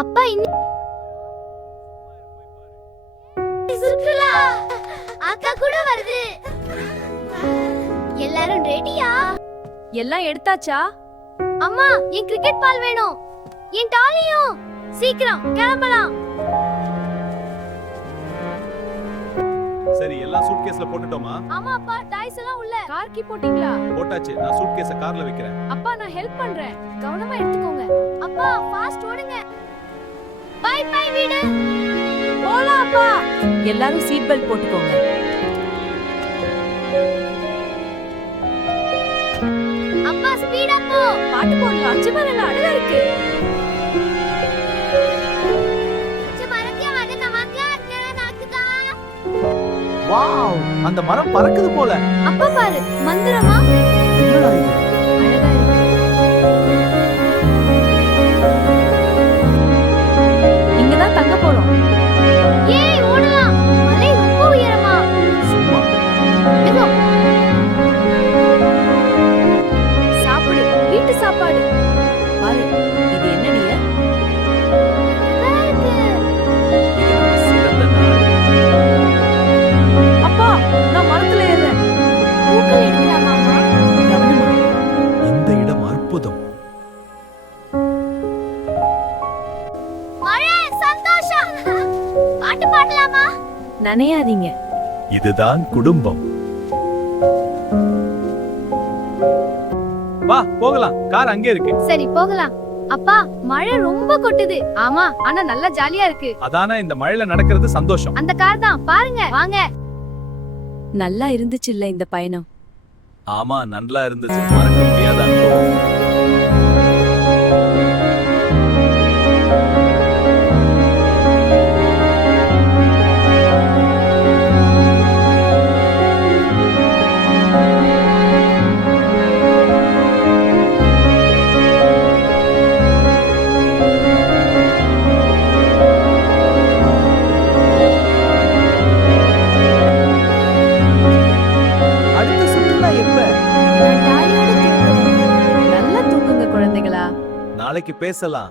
அப்பா சுற்றுலா அக்கா கூட வருது. எல்லாரும் ரெடியா? எல்லாம் எடுத்தாச்சா? அம்மா, என் கிரிக்கெட் பால் வேணும். என் டாலியும். சீக்கிரம் கிளம்பலாம். சரி, எல்லாம் சூட்கேஸ்ல போட்டுட்டோமா? ஆமா அப்பா, டாய்ஸ் எல்லாம் உள்ள. கார் கீ போட்டீங்களா? போட்டாச்சு. நான் சூட்கேஸ கார்ல வைக்கிறேன். அப்பா, நான் ஹெல்ப் பண்றேன். கவனமா எடுத்துக்கோங்க. அப்பா, ஃபாஸ்ட் ஓடுங்க. பை பை வீடு. போலாம் அப்பா. எல்லாரும் சீட் பெல்ட் போட்டுக்கோங்க. அப்பா, ஸ்பீடா போ. பாட்டு போடலாம். அச்சுமரல அழகா இருக்கு. வாவ், அந்த மரம் பறக்குது போல. அப்பா பாரு, மந்திரமா? என்னடா இது? அழகா இருக்கு. இங்க தான் தங்க போறோம். ஏய், ஓடலாம். மலை ரொம்ப உயரமா. சும்மா. இதோ சாப்பிடு. வீட்டு சாப்பாடு. பாரு, இது என்னடியா? நல்லா இருக்கு. இது நம்ம சிறந்த நாள். அப்பா, நான் மரத்துல ஏறுறேன். பூக்கள் எடுக்கலாமா அம்மா? கவனமா. இந்த இடம் அற்புதம். மழை, சந்தோஷம். பாட்டு பாடலாமா? நனையாதீங்க. இதுதான் குடும்பம். வா போகலாம். கார் அங்கே இருக்கு. சரி, போகலாம். அப்பா, மழை ரொம்ப கொட்டுது. ஆமா, ஆனா நல்லா ஜாலியா இருக்கு. அதானே இந்த மழையில நடக்கிறது சந்தோஷம். அந்த கார் தான் பாருங்க. வாங்க. நல்லா இருந்துச்சுல்ல இந்த பயணம். ஆமா, நல்லா இருந்துச்சு. மறக்க முடியாத அனுபவம். அடுத்த சுற்றுலா எப்ப? நான் டாலியோட தூங்குறேன். நல்லா தூங்குங்க குழந்தைகளா. நாளைக்கு பேசலாம்.